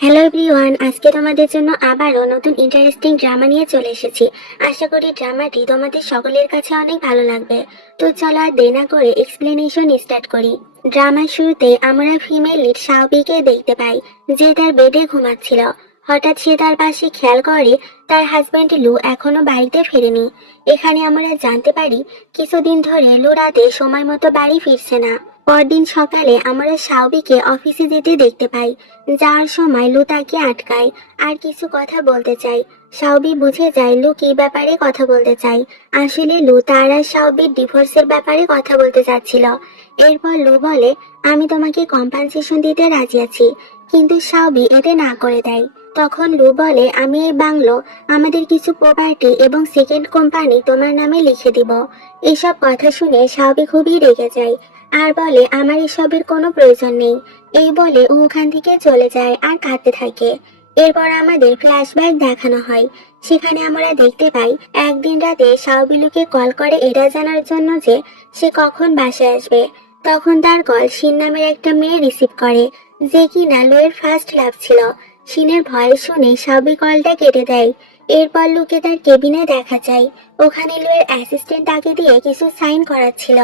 Hello everyone, আজকে তোমাদের জন্য আবারও নতুন ইন্টারেস্টিং ড্রামা নিয়ে চলে এসেছি। আশা করি ড্রামাটি তোমাদের সকলের কাছে অনেক ভালো লাগবে। তো চলো আর দেরি না করে এক্সপ্লেনেশন স্টার্ট করি। ড্রামার শুরুতে আমরা ফিমেল লিড শাওবিকে দেখতে পাই, যে তার বেডে ঘুমাচ্ছিল। হঠাৎ সে তার পাশে খেয়াল করে তার হাজব্যান্ড লু এখনো বাড়িতে ফেরেনি। এখানে আমরা জানতে পারি কিছুদিন ধরে লু রাতে সময় মতো বাড়ি ফিরছে না। পরদিন সকালে আমরা শাওবিকে অফিসে যেতে দেখতে পাই। যাওয়ার সময় লু তাকে আটকায় আর কিছু কথা বলতে চাই। শাওবি বুঝে যায় লু কি ব্যাপারে কথা বলতে চাই। আসলে লু তার আর শাওবির ডিভোর্সের ব্যাপারে কথা বলতে চাচ্ছিল। এরপর লু বলে, আমি তোমাকে কম্পেনসেশন দিতে রাজি আছি, কিন্তু শাওবি এতে না করে দেয়। তখন লু বলে, আমি এই বাংলো, আমাদের কিছু প্রপার্টি এবং সেকেন্ড কোম্পানি তোমার নামে লিখে দিব। এসব কথা শুনে শাওবি খুবই রেগে যায় আর বলে, আমার এসবের কোনো প্রয়োজন নেই। এই বলে ও ওখান থেকে চলে যায় আর কাঁদতে থাকে। এরপর আমাদের ফ্ল্যাশব্যাক দেখানো হয়। সেখানে আমরা দেখতে পাই একদিন রাতে শাওবিলুকে কল করে এটা জানার জন্য যে সে কখন বাসায় আসবে। তখন তার কল শিন নামের একটা মেয়ে রিসিভ করে, যে কিনা লুয়ের ফার্স্ট লাভ ছিল। শিনের ভয়েস শুনে শাওবি কলটা কেটে দেয়। এরপর লুকে তার কেবিনে দেখা যায়। ওখানে লুয়ের অ্যাসিস্ট্যান্ট তাকে দিয়ে কিছু সাইন করাচ্ছিল।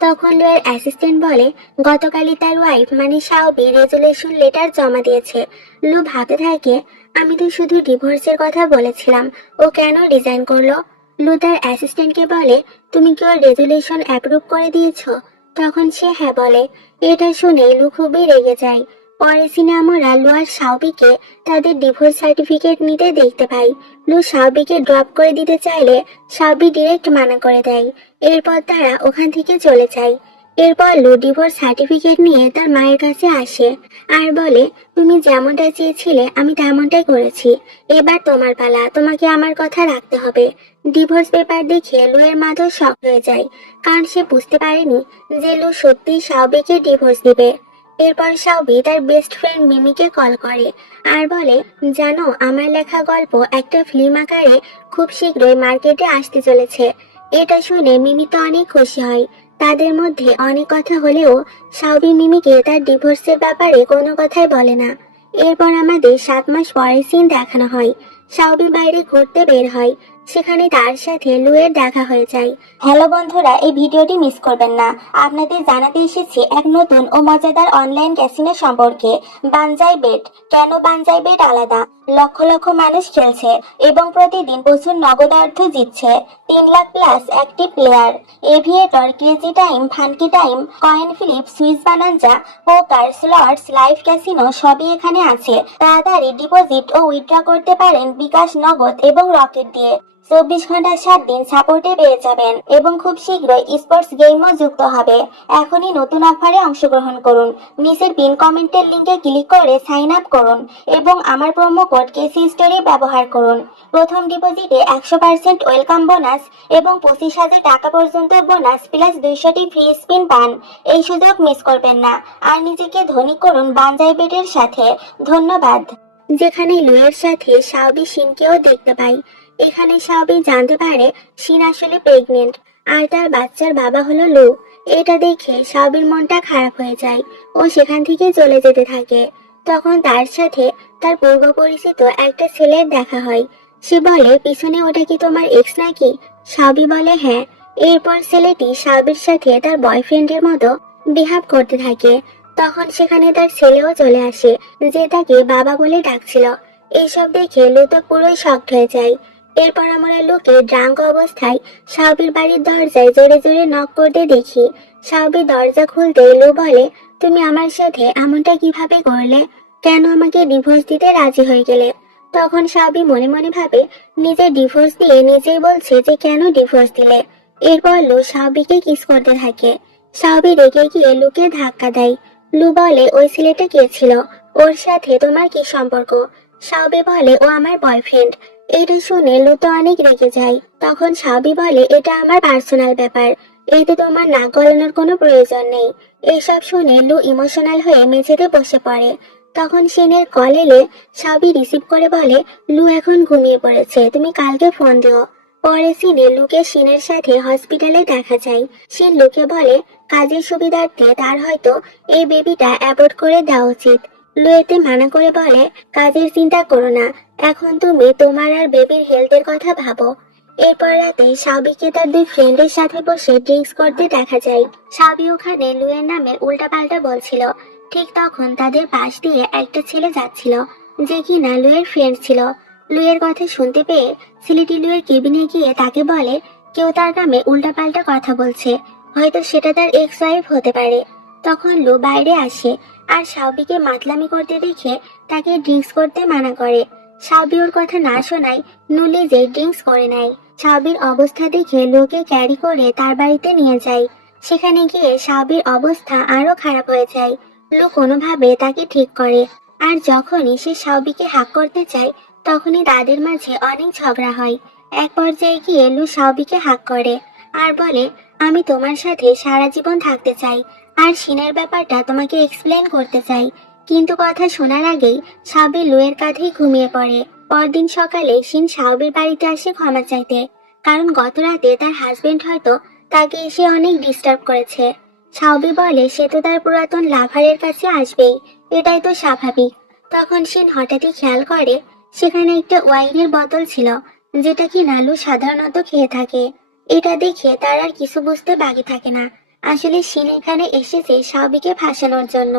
তখন লুয়ের অ্যাসিস্ট্যান্ট বলে, গতকালই তার ওয়াইফ মানে শাওবি রেজুলেশন লেটার জমা দিয়েছে। লু ভাবতে থাকে, আমি তো শুধু ডিভোর্সের কথা বলেছিলাম, ও কেন রিজাইন করলো। লু তার অ্যাসিস্ট্যান্টকে বলে, তুমি কি ওর রেজুলেশন অ্যাপ্রুভ করে দিয়েছো? তখন সে হ্যাঁ বলে। এটা শুনে লু খুবই রেগে যায়। পরে সিনে আমরা লু আর শাওবিকে তাদের ডিভোর্স সার্টিফিকেট নিতে দেখতে পাই। লু শাওবিকে ড্রপ করে দিতে চাইলে শাওবি ডিরেক্ট মানা করে দেয়। এরপর তারা ওখান থেকে চলে যায়। এরপর লু ডিভোর্স সার্টিফিকেট নিয়ে তার মায়ের কাছে আসে আর বলে, তুমি যেমনটা চেয়েছিলে আমি তেমনটাই করেছি, এবার তোমার পালা, তোমাকে আমার কথা রাখতে হবে। ডিভোর্স পেপার দেখে লুয়ের মা তো শক হয়ে যায়, কারণ সে বুঝতে পারেনি যে লু সত্যি শাওবিকে ডিভোর্স দিবে। এরপর শাওবি তার বেস্ট ফ্রেন্ড মিমিকে কল করে আর বলে, জানো আমার লেখা গল্প একটা ফিল্ম আকারে খুব শীঘ্রই মার্কেটে আসতে চলেছে। এটা শুনে মিমি তো অনেক খুশি হয়। তাদের মধ্যে অনেক কথা হলেও শাওবি মিমিকে তার ডিভোর্সের ব্যাপারে কোনো কথাই বলে না। এরপর আমাদের 7 মাস পরের সিন দেখানো হয়। শাওবি বাইরে ঘুরতে বের হয়। সেখানে তার সাথে লুয়ের দেখা হয়ে যায়। হ্যালো বন্ধুরা, এই ভিডিওটি মিস করবেন না। আপনাদের জানাতে এসেছি এক নতুন ও মজাদার অনলাইন ক্যাসিনো সম্পর্কে। Banzai Bet. কেন বানজাই বেট আলাদা? লক্ষ লক্ষ মানুষ খেলছে এবং প্রতিদিন প্রচুর নগদ অর্থ জিতছে। 3 lakh plus active player. Aviator, crazy time, funky time, coin flip, sweet bonanza, poker, slots, live casino সবই এখানে আছে। তাড়াতাড়ি ডিপোজিট ও উইথড্র করতে পারেন বিকাশ, নগদ এবং রকেট দিয়ে। 24 ঘন্টা 7 দিন সাপোর্টে পেয়ে যাবেন এবং খুব শীঘ্রই স্পোর্টস গেমও যুক্ত হবে। এখনই নতুন অফারে অংশগ্রহণ করুন। নিচের পিন কমেন্টের লিংকে ক্লিক করে সাইন আপ করুন এবং আমার প্রোমো কোড কেসি স্টোরি ব্যবহার করুন। প্রথম ডিপোজিটে 100% ওয়েলকাম বোনাস এবং 25,000 টাকা পর্যন্ত বোনাস প্লাস 200টি ফ্রি স্পিন পান। এই সুযোগ মিস করবেন না আর নিজেকে ধনী করুন বানজাই বেটের সাথে। ধন্যবাদ। যেখানে লুয়ের সাথে শাওবি শিনকেও দেখতে পাই। এখানে শাওবি জানতে পারে শিন আসলে প্রেগনেন্ট আর তার বাচ্চার বাবা হলো লু। এটা দেখে শাওবির মনটা খারাপ হয়ে যায়। ও সেখান থেকে চলে যেতে থাকে। তখন তার সাথে তার পূর্ব পরিচিত একটা ছেলের দেখা হয়। সে বলে, পিছনে ওটা কি তোমার এক্স নাকি? শাওবি বলে হ্যাঁ। এরপর ছেলেটি শাওবির সাথে তার বয়ফ্রেন্ডের মতো বিহেভ করতে থাকে। তখন সেখানে তার ছেলেও চলে আসে, যে তাকে বাবা বলে ডাকছিল। এইসব দেখে লু তো পুরোই শকড হয়ে যায়। এরপর আমরা লুকে ড্রাঙ্ক অবস্থায় শাওবির বাড়ির দরজায় জোরে জোরে নক করতে দেখি। শাওবি দরজা খুলতে লু বলে, তুমি আমার সাথে এমনটা কিভাবে করলে? কেন আমাকে ডিভোর্স দিতে রাজি হয়ে গেলে? তখন শাওবি মনে মনে ভাবে, নিজে ডিভোর্স দিয়ে নিজেই বলছে যে কেন ডিভোর্স দিলে। এরপর লু শাওবিকে কিস করতে থাকে। শাওবি রেগে গিয়ে লুকে ধাক্কা দেয়। লু বলে, ওই ছেলেটা কে ছিল? ওর সাথে তোমার কি সম্পর্ক? শাওবি বলে, ও আমার বয়ফ্রেন্ড। এটা শুনে লু তো অনেক রেগে যায়। তখন শাওবি বলে, এটা আমার পার্সোনাল ব্যাপার, এতে তোমার নাক গলানোর কোনো প্রয়োজন নেই। এসব শুনে লু ইমোশনাল হয়ে মেঝেতে বসে পড়ে। তখন শিনের কল এলে শাওবি রিসিভ করে বলে, লু এখন ঘুমিয়ে পড়েছে, তুমি কালকে ফোন দিও। পরে সিনে লুকে শিনের সাথে হসপিটালে দেখা যায়। শিন লুকে বলে, কাজের সুবিধার্থে তার হয়তো এই বেবিটা অ্যাবর্ট করে দেওয়া উচিত। লুয়েতে মানা করে বলে, কাজের চিন্তা করো না, এখন তুমি তোমার আর বেবির হেলথের কথা ভাবো। এরপর রাতে সাবিকে তার দুই ফ্রেন্ডের সাথে বসে ড্রিঙ্কস করতে দেখা যায়। সাবি ওখানে লুয়ের নামে উল্টাপাল্টা বলছিল। ঠিক তখন তাদের পাশ দিয়ে একটা ছেলে যাচ্ছিল, যে কিনা লুয়ের ফ্রেন্ড ছিল। লুয়ের কথা শুনতে পেয়ে ছেলেটি লুয়ের কেবিনে গিয়ে তাকে বলে, কেউ তার নামে উল্টাপাল্টা কথা বলছে, হয়তো সেটা তার এক্স ওয়াইফ হতে পারে। তখন লু বাইরে আসে আর সাবিকে মাতলামি করতে দেখে তাকে ড্রিঙ্কস করতে মানা করে। সাবি ওর কথা না শোনায় নুলে যে ড্রিঙ্কস করে নেয়। সাবির অবস্থা দেখে লোকে ক্যারি করে তার বাড়িতে নিয়ে যায়। সেখানে গিয়ে সাবির অবস্থা আরো খারাপ হয়ে যায়। লু কোনোভাবে তাকে ঠিক করে, আর যখনই সে সাবিকে হাক করতে চায় তখনই তাদের মাঝে অনেক ঝগড়া হয়। এক পর্যায়ে গিয়ে লু সাবিকে হাক করে আর বলে, আমি তোমার সাথে সারা জীবন থাকতে চাই, আর সিনের ব্যাপারটা তোমাকে এক্সপ্লেন করতে চাই। কিন্তু কথা শোনার আগেই সাবি লুয়ের কাঁধেই ঘুমিয়ে পড়ে। পরদিন সকালে সিন সাবির বাড়িতে আসে ক্ষমা চাইতে, কারণ গত রাতে তার হাজবেন্ড হয়তো তাকে এসে অনেক ডিস্টার্ব করেছে। সাবি বলে সে তো তার পুরাতন লাভারের কাছে আসবেই, এটাই তো স্বাভাবিক। তখন সিন হঠাৎই খেয়াল করে সেখানে একটা ওয়াইনের বোতল ছিল, যেটা কি নালু সাধারণত খেয়ে থাকে। এটা দেখে তার আর কিছু বুঝতে বাকি থাকে না। আসলে শিন এখানে এসেছে সাবিকে ফাঁসানোর জন্য।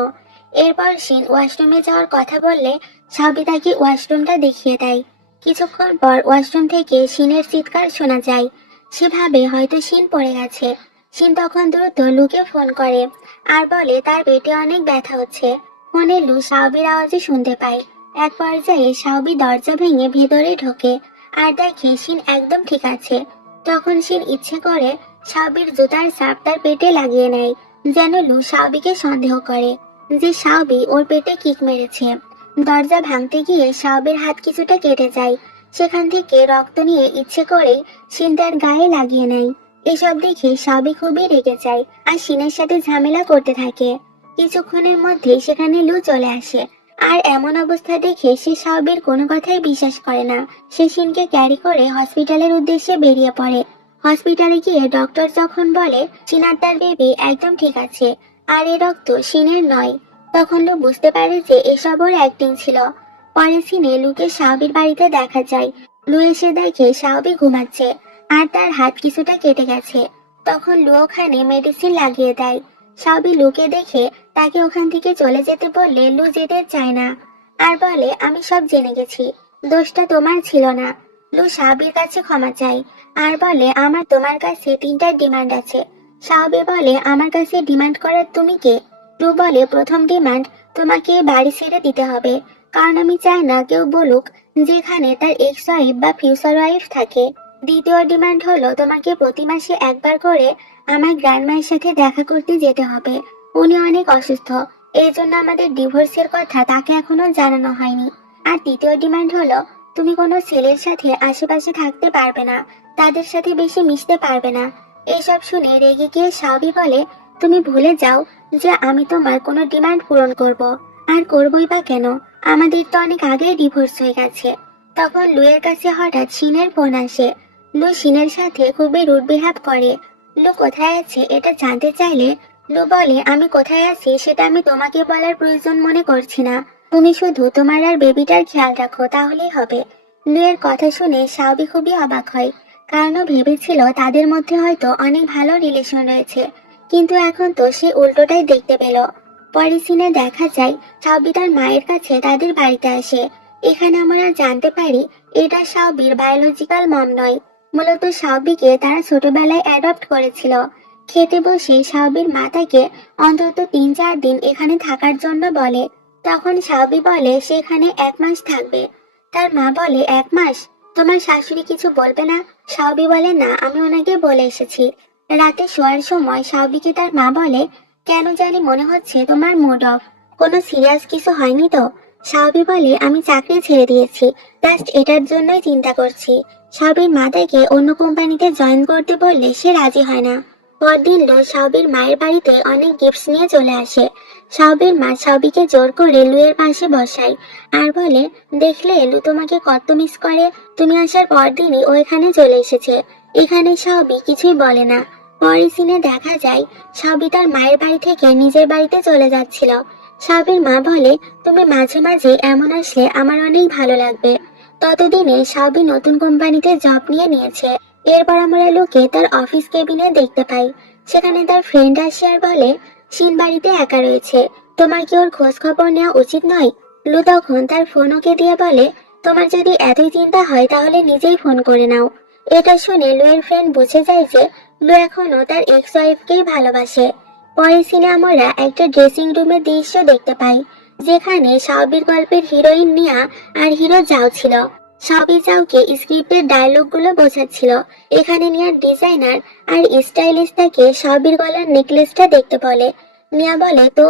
এরপর শিন ওয়াশরুমে যাওয়ার কথা বললে সাবি তাকে ওয়াশরুমটা দেখিয়ে দেয়। কিছুক্ষণ পর ওয়াশরুম থেকে শিনের চিৎকার শোনা যায়। সে ভাবে হয়তো শিন পড়ে গেছে। শিন তখন দ্রুত লুকে ফোন করে আর বলে তার পেটে অনেক ব্যথা হচ্ছে। ফোনে লু সাবির আওয়াজে শুনতে পায়। এক পর্যায়ে সাবি দরজা ভেঙে ভেতরে ঢোকে আর দেখে শিন একদম ঠিক আছে। তখন শিন ইচ্ছে করে সাবির জুতার চাপ তার পেটে লাগিয়ে নেয়, যেন লু সাবিকে সন্দেহ করে যে সাবি ওর পেটে কিক মেরেছে। দরজা ভাঙতে গিয়ে সাবির হাত কিছুটা কেটে যায়। সেখান থেকে রক্ত নিয়ে ইচ্ছে করেই শিন তার গায়ে লাগিয়ে নেয়। এসব দেখে সাবি খুবই রেগে যায় আর শিনের সাথে ঝামেলা করতে থাকে। কিছুক্ষণের মধ্যেই সেখানে লু চলে আসে, আর এমন অবস্থা দেখে সে সাবির কোনো কথাই বিশ্বাস করে না। সে শিনকে ক্যারি করে হসপিটালের উদ্দেশ্যে বেরিয়ে পড়ে। হসপিটালে গিয়ে ডক্টর যখন বলে শিনার তার বেবি একদম ঠিক আছে আর এ রক্ত শিনের নয়, তখন লু বুঝতে পারে যে এসব ওর অ্যাক্টিং ছিল। পরে সিনে লুকে সাবির বাড়িতে দেখা যায়। লু এসে দেখে সাবি ঘুমাচ্ছে আর তার হাত কিছুটা কেটে গেছে। তখন লু ওখানে মেডিসিন লাগিয়ে দেয়। সাবি লুকে দেখে তাকে ওখান থেকে চলে যেতে বললে লু যেতে চায় না আর বলে, আমি সব জেনে গেছি, দোষটা তোমার ছিল না। লু সাবির কাছে ক্ষমা চায় আর বলে, আমার তোমার কাছে 3টা ডিমান্ড আছে। সাহাবি বলে, আমার কাছে ডিমান্ড করার তুমি কে? লু বলে, প্রথম ডিমান্ড, তোমাকে বাড়ি ছেড়ে দিতে হবে, কারণ আমি চাই না কেউ বলুক যেখানে তার এক্স ওয়াইফ বা ফিউচার ওয়াইফ থাকে। দ্বিতীয় ডিমান্ড হলো, তোমাকে প্রতি মাসে একবার করে আমার গ্র্যান্ডমায়ের সাথে দেখা করতে যেতে হবে। উনি অনেক অসুস্থ, এই জন্য আমাদের ডিভোর্সের কথা তাকে এখনো জানানো হয়নি। আর তৃতীয় ডিমান্ড হলো, তুমি কোনো ছেলের সাথে আশেপাশে থাকতে পারবে না, তাদের সাথে বেশি মিশতে পারবে না। এসব শুনে রেগে গিয়ে সাবি বলে, তুমি ভুলে যাও যে আমি তোমার কোনো ডিমান্ড পূরণ করব, আর করবই বা কেন, আমাদের তো অনেক আগেই ডিভোর্স হয়ে গেছে। তখন লুয়ের কাছে হঠাৎ শিনের ফোন আসে। লু শিনের সাথে খুবই রুড বিহেভ করে। লু কোথায় আছে এটা জানতে চাইলে লু বলে, আমি কোথায় আছি সেটা আমি তোমাকে বলার প্রয়োজন মনে করছি না, তুমি শুধু তোমার আর বেবিটার খেয়াল রাখো, তাহলেই হবে। লুয়ের কথা শুনে সাবি খুবই অবাক হয়, কারণ ও ভেবেছিল তাদের মধ্যে হয়তো অনেক ভালো রিলেশন রয়েছে, কিন্তু এখন তো সে উল্টোটাই দেখতে পেল। পরে সিনে দেখা যায় সাবি তার মায়ের কাছে তাদের বাড়িতে আসে। এখানে আমরা জানতে পারি এটা সাবির বায়োলজিক্যাল মম নয়, মূলত সাবিকে তারা ছোটবেলায় অ্যাডপ্ট করেছিল। খেতে বসে সাবির মা তাকে অন্তত 3-4 দিন এখানে থাকার জন্য বলে। তখন সাবি বলে সেখানে 1 মাস থাকবে। তার মা বলে, 1 মাস? তোমার শাশুড়ি কিছু বলবে না? সাবি বলে, না, আমি ওনাকে বলে এসেছি। রাতে শোয়ার সময় সাবিকে তার মা বলে, কেন জানি মনে হচ্ছে তোমার মুড অফ, কোনো সিরিয়াস কিছু হয়নি তো? সাবি বলে, আমি চাকরি ছেড়ে দিয়েছি, জাস্ট এটার জন্যই চিন্তা করছি। সাবির মা তাকে অন্য কোম্পানিতে জয়েন করতে বললে সে রাজি হয় না। পরদিন লু সাবির মায়ের বাড়িতে অনেক গিফটস নিয়ে চলে আসে। সাবির মা সাবিকে জোর করে লুয়ের পাশে বসায় আর বলে, দেখলে লু তোমাকে কত মিস করে, তুমি আসার পরদিনই ও এখানে চলে এসেছে। এখানে সাবি কিছুই বলে না। পরের সিনে দেখা যায় সাবি তার মায়ের বাড়ি থেকে নিজের বাড়িতে চলে যাচ্ছিল। সাবির মা বলে, তুমি মাঝে মাঝে এমন আসলে আমার অনেক ভালো লাগবে। ততদিনে সাবি নতুন কোম্পানিতে জব নিয়েছে। এরপর আমরা লোকে তার অফিস কেবিনে দেখতে পাই। সেখানে তার ফ্রেন্ড আসে আর বলে, শিন বাড়িতে একা রয়েছে, তোমার কি ওর খোঁজ খবর নেওয়া উচিত নয়? লু তখন তার ফোন ওকে দিয়ে বলে, তোমার যদি এতই চিন্তা হয় তাহলে নিজেই ফোন করে নাও। এটা শুনে লুয়ের ফ্রেন্ড বুঝে যায় যে লু এখনো তার এক্স ওয়াইফকেই ভালোবাসে। পরের সিনে আমরা একটা ড্রেসিং রুমের দৃশ্য দেখতে পাই, যেখানে সাবির গল্পের হিরোইন নিয়া আর হিরো যাও ছিল। সাবি যাওকে স্ক্রিপ্টের ডায়লগগুলো বোঝাচ্ছিল। এখানে নিয়ার ডিজাইনার আর স্টাইলিস্ট তাকে সাবির গলার নেকলেসটা দেখতে বলে। নিয়া বলে, তো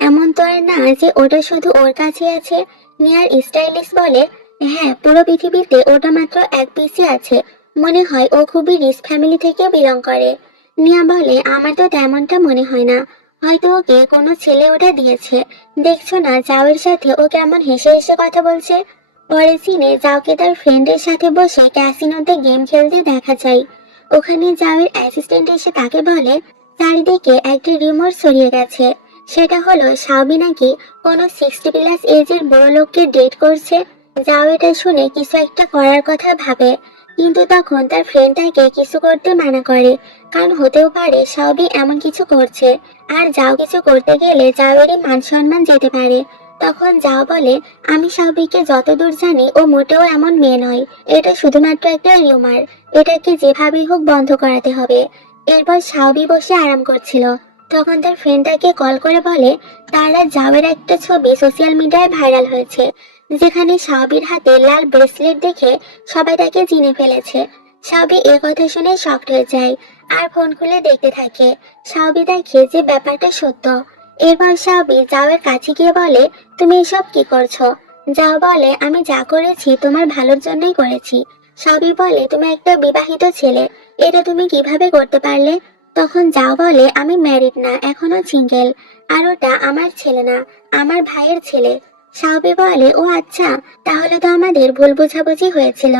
এমন তো আর না যে ওটা শুধু ওর কাছে আছে। নিয়ার স্টাইলিস্ট বলে, হ্যাঁ, পুরো পৃথিবীতে ওটা মাত্র এক পিসই আছে। মনে হয় ও খুবই রিচ ফ্যামিলি থেকে বিলং করে। নিয়া বলে, আমার তো তেমনটা মনে হয় না, হয়তো ওকে কোনো ছেলে ওটা দিয়েছে। দেখছো না জাওয়ের সাথে ও কেমন হেসে হেসে কথা বলছে। পরে সিনে জাওকে তার ফ্রেন্ডের সাথে বসে ক্যাসিনোতে গেম খেলতে দেখা যায়। ওখানে জাওয়ের অ্যাসিস্ট্যান্ট এসে তাকে বলে, চারিদিকে একটি রিমোট ছড়িয়ে গেছে। সেটা হলো সাবি নাকি কোনো 60+ এজের বড় লোককে ডেট করছে। যাও এটা শুনে কিছু একটা করার কথা ভাবে, কিন্তু তখন তার ফ্রেন্ড তাকে কিছু করতে মানা করে, কারণ হতেও পারে সবই এমন কিছু করছে, আর যাও কিছু করতে গেলে যাওয়েরই মান সম্মান যেতে পারে। তখন যাও বলে, আমি সাবিকে যতদূর জানি ও মোটেও এমন মেয়ে নয়, এটা শুধুমাত্র একটা রিউমার, এটাকে যেভাবেই হোক বন্ধ করাতে হবে। এরপর সাবি বসে আরাম করছিল, তখন তার ফ্রেন্ড তাকে কল করে বলে, তারা যাওয়ের একটা ছবি সোশ্যাল মিডিয়ায় ভাইরাল হয়েছে, যেখানে সাবির হাতে লাল ব্রেসলেট দেখে সবাই তাকে চিনে ফেলেছে। সাবি এ কথা শুনে শকড হয়ে যায় আর ফোন খুলে দেখতে থাকে। সাবি দেখে যে ব্যাপারটা সত্য। এরপর সাবি যাওয়ের কাছে গিয়ে বলে, তুমি এসব কি করছো? যাও বলে, আমি যা করেছি তোমার ভালোর জন্যই করেছি। সাবি বলে, তুমি একটা বিবাহিত ছেলে, এটা তুমি কিভাবে করতে পারলে? তখন যাও বলে, আমি ম্যারিড না, এখনো সিঙ্গেল, আর ওটা আমার ছেলে না, আমার ভাইয়ের ছেলে। সাবি বলে, ও আচ্ছা, তাহলে তো আমাদের ভুল বোঝাবুঝি হয়েছিল।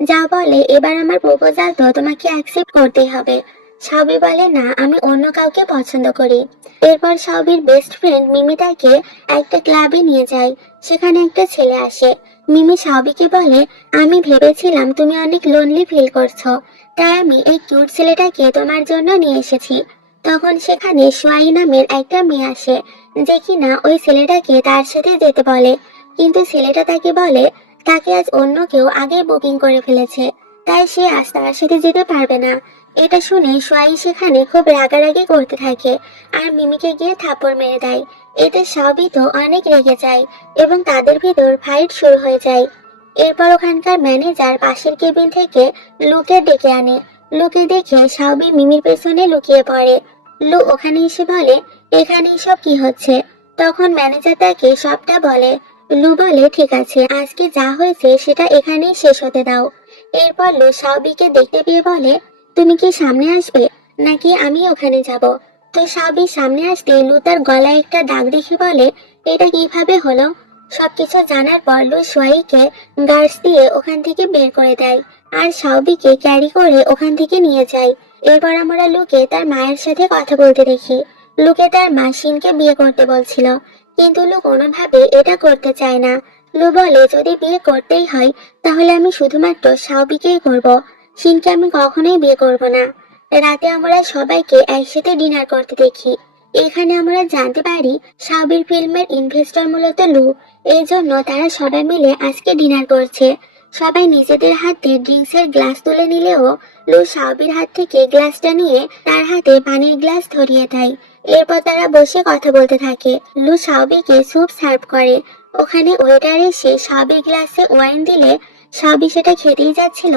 যা বলে, এবার আমার প্রপোজাল তো তোমাকে অ্যাকসেপ্ট করতেই হবে। সাবি বলে, না, আমি অন্য কাউকে পছন্দ করি। এরপর সাবির বেস্ট ফ্রেন্ড মিমি তাকে একটা ক্লাবে নিয়ে যায়। সেখানে একটা ছেলে আসে। মিমি সাবিকে বলে, আমি ভেবেছিলাম তুমি অনেক লোনলি ফিল করছো, তাই আমি এই কিউট ছেলেটাকে তোমার জন্য নিয়ে এসেছি। তখন সেখানে সোয়াই নামের একটা মেয়ে আসে, যে কিনা ওই ছেলেটাকে তার সাথে যেতে বলে, কিন্তু ছেলেটা তাকে বলে তাকে আজ অন্য কেউ আগে বুকিং করে ফেলেছে, তাই সে আজ তার সাথে যেতে পারবে না। এটা শুনে সোয়াই সেখানে খুব রাগারাগি করতে থাকে আর মিমিকে গিয়ে থাপ্পড় মেরে দেয়। এতে সবই তো অনেক রেগে যায় এবং তাদের ভিতর ফাইট শুরু হয়ে যায়। এরপর ওখানকার ম্যানেজার পাশের কেবিন থেকে লুকে ডেকে আনে। লুকে দেখে সাবি মিমির পেছনে লুকিয়ে পড়ে। লু ওখানে এসে বলে, এখানে সব কি হচ্ছে? তখন ম্যানেজার তাকে সবটা বলে। লু বলে, ঠিক আছে, আজকে যা হয়েছে সেটা এখানেই শেষ হতে দাও। এরপর লু সাবিকে দেখতে পেয়ে বলে, তুমি কি সামনে আসবে নাকি আমি ওখানে যাব? তো সাবি সামনে আসতে লু তার গলায় একটা দাগ দেখে বলে, এটা কিভাবে হলো? সবকিছু জানার পর লু সোয়াইকে গার্ডস দিয়ে ওখান থেকে বের করে দেয় আর সাউবিকে ক্যারি করে ওখান থেকে নিয়ে যায়। এরপর আমরা লুকে তার মায়ের সাথে কথা বলতে দেখি। লুকে তার মা শিনকে বিয়ে করতে বলছিল, কিন্তু লু কোনোভাবে এটা করতে চায় না। লু বলে, যদি বিয়ে করতেই হয় তাহলে আমি শুধুমাত্র সাউবিকেই করব, শিনকে আমি কখনোই বিয়ে করব না। রাতে আমরা সবাইকে একসাথে ডিনার করতে দেখি। এখানে আমরা জানতে পারি সাবির ফিল্মের ইনভেস্টর মূলত লু, এই জন্য তারা সবাই মিলে আজকে ডিনার করছে। সবাই নিজেদের হাতে ড্রিঙ্কসের গ্লাস তুলে নিলেও লু সাবির হাত থেকে গ্লাসটা নিয়ে তার হাতে পানির গ্লাস ধরিয়ে দেয়। এরপর তারা বসে কথা বলতে থাকে। লু সাবিকে স্যুপ সার্ভ করে। ওখানে ওয়েটার এসে সাবির গ্লাসে ওয়াইন দিলে সাবি সেটা খেতেই যাচ্ছিল,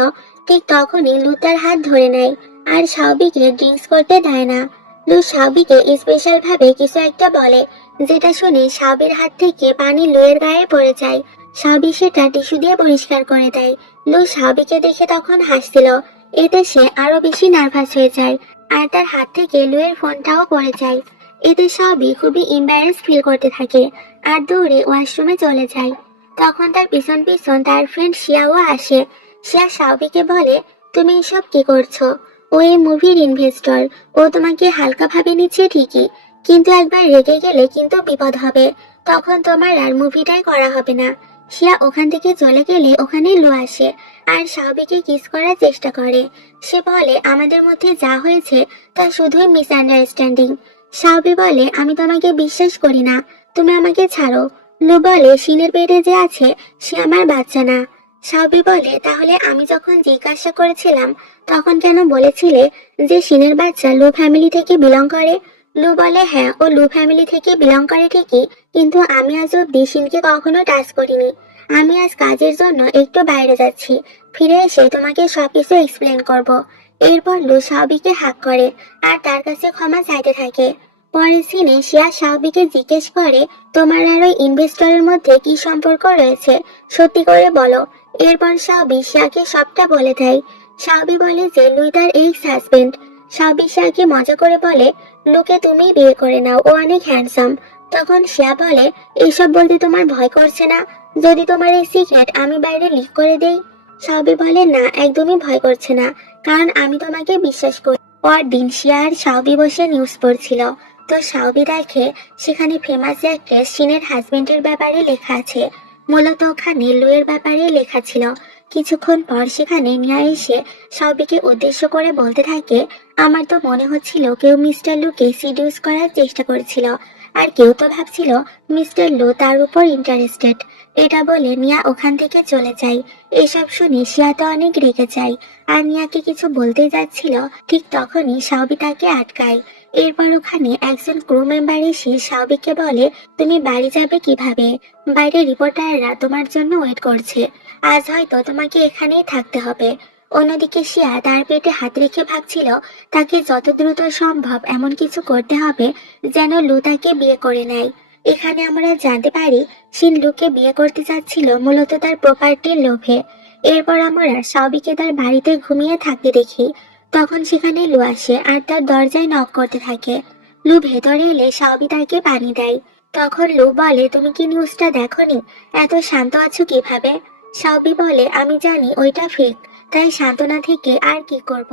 ঠিক তখনই লু তার হাত ধরে নেয় আর সাবিকে ড্রিঙ্কস করতে দেয় না। লু সাবিকে স্পেশাল ভাবে কিছু একটা বলে, যেটা শুনে সাবির হাত থেকে পানি লুয়ের গায়ে পড়ে যায়। সাবি সেটা টিস্যু দিয়ে পরিষ্কার করে দেয়। লু সাবিকে দেখে তখন হাসছিল। এতে সে আরো বেশি নার্ভাস হয়ে যায় আর তার হাত থেকে লুয়ের ফোনটাও পড়ে যায়। এতে সাবি খুবই এম্বারেস ফিল করতে থাকে আর দৌড়ে ওয়াশরুমে চলে যায়। তখন তার পিছন পিছন তার ফ্রেন্ড শিয়াও আসে। শিয়া সাবিকে বলে, তুমি এসব কি করছো? ও এই মুভির ইনভেস্টর, ও তোমাকে হালকা ভাবে নিচ্ছে ঠিকই, কিন্তু একবার রেগে গেলে কিন্তু বিপদ হবে, তখন তোমার আর মুভিটাই করা হবে না। শিয়া ওখান থেকে চলে গেলে ওখানে লু আসে আর সাহবিকে কিস করার চেষ্টা করে। সে বলে আমাদের মধ্যে যা হয়েছে তা শুধুই মিসআন্ডারস্ট্যান্ডিং। সাহবি বলে আমি তোমাকে বিশ্বাস করি না, তুমি আমাকে ছাড়ো। লু বলে শিনের পেটে যে আছে সে আমার বাচ্চা না। সাহবি বলে তাহলে আমি যখন জিজ্ঞাসা করেছিলাম তখন কেন বলেছিলে যে শিনের বাচ্চা লু ফ্যামিলি থেকে বিলং করে? লু বলে হ্যাঁ, ও লু ফ্যামিলি থেকে বিলং করে ঠিকই, কিন্তু আমি আজ অব্দি শিনকে কখনো টাচ করিনি। আমি আজ কাজের জন্য একটু বাইরে যাচ্ছি, ফিরে এসে তোমাকে সবকিছু এক্সপ্লেন করব। এরপর লু সাহবিকে হাক করে আর তার কাছে ক্ষমা চাইতে থাকে। পরের সিনে শিয়া সাহবিকে জিজ্ঞেস করে তোমার আর ওই ইনভেস্টরের মধ্যে কি সম্পর্ক রয়েছে, সত্যি করে বলো। এরপর সাহবি শিয়াকে সবটা বলে দেয়। সাহবি বলে যে লুই তার এক্স হাজবেন্ড। সাহবি শিয়াকে মজা করে বলে লুকে তুমি বিয়ে করে নাও, ও অনেক হ্যান্ডসাম। তখন শিয়া বলে এইসব বলতে তোমার ভয় করছে না যদি তোমার এই সিক্রেট আমি বাইরে লিক করে দেই? সাহবি বলে না, একদমই ভয় করছে না, কারণ আমি তোমাকে বিশ্বাস করি। পরদিন শিয়া আর সাহবি বসে নিউজ পড়ছিল। তো সাহবি দেখে সেখানে ফেমাস অ্যাক্ট্রেস শিনের হাজবেন্ডের ব্যাপারে লেখা আছে। মূলত ওখানে লুয়ের ব্যাপারে লেখা ছিল। কিছুক্ষণ পর সেখানে নিয়ে এসে সাহবিকে উদ্দেশ্য করে বলতে থাকে আমার তো মনে হচ্ছিল কেউ মিস্টার লুকে সিডিউস করার চেষ্টা করছিল, আর কেউ তো ভাবছিল মিস্টার লু তার উপর ইন্টারেস্টেড। এটা বলে নিয়া ওখান থেকে চলে যায়। এসব শুনে শিয়া তো অনেক রেগে যায় আর নিয়াকে কিছু বলতে যাচ্ছিল, ঠিক তখনই সাহবি তাকে আটকায়। এরপর ওখানে একজন ক্রু মেম্বার এসে সাহবিকে বলে তুমি বাড়ি যাবে কিভাবে? বাইরে রিপোর্টাররা তোমার জন্য ওয়েট করছে, আজ হয়তো তোমাকে এখানেই থাকতে হবে। অন্যদিকে শিয়া তার পেটে হাত রেখে ভাবছিল তাকে যত দ্রুত সম্ভব এমন কিছু করতে হবে যেন লু তাকে বিয়ে করে নেয়। এখানে আমরা জানতে পারি শিন লুকে বিয়ে করতে চাচ্ছিল মূলত তার প্রপার্টির লোভে। এরপর আমরা সাহবিকে তার বাড়িতে ঘুমিয়ে থাকতে দেখি। তখন সেখানে লু আসে আর তার দরজায় নক করতে থাকে। লু ভেতরে এলে সাহবি তাকে পানি দেয়। তখন লু বলে তুমি কি নিউজটা দেখোনি? এত শান্ত আছো কিভাবে? সাহবি বলে আমি জানি ওইটা ফেক, তাই সান্ত্বনা থেকে আর কি করব।